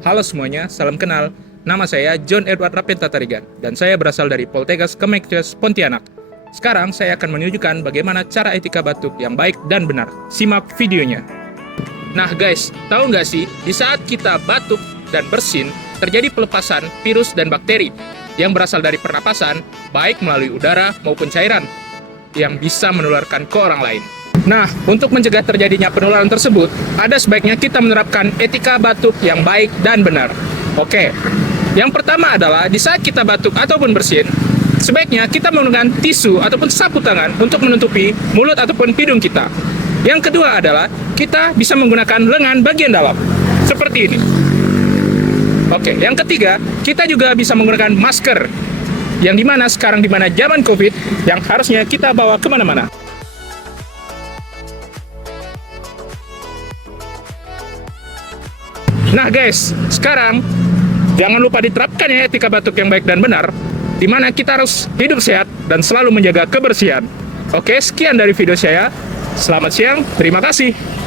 Halo semuanya, salam kenal. Nama saya John Edward Rapenta Tarigan, dan saya berasal dari Poltekkes Kemenkes Pontianak. Sekarang saya akan menunjukkan bagaimana cara etika batuk yang baik dan benar. Simak videonya. Nah guys, tahu nggak sih, di saat kita batuk dan bersin, terjadi pelepasan virus dan bakteri yang berasal dari pernapasan, baik melalui udara maupun cairan, yang bisa menularkan ke orang lain. Nah, untuk mencegah terjadinya penularan tersebut, ada sebaiknya kita menerapkan etika batuk yang baik dan benar. Oke, yang pertama adalah di saat kita batuk ataupun bersin, sebaiknya kita menggunakan tisu ataupun sapu tangan untuk menutupi mulut ataupun hidung kita. Yang kedua adalah kita bisa menggunakan lengan bagian dalam, seperti ini. Oke, yang ketiga, kita juga bisa menggunakan masker, yang dimana sekarang dimana zaman COVID, yang harusnya kita bawa kemana-mana. Nah guys, sekarang jangan lupa diterapkan ya etika batuk yang baik dan benar, di mana kita harus hidup sehat dan selalu menjaga kebersihan. Oke, sekian dari video saya. Selamat siang, terima kasih.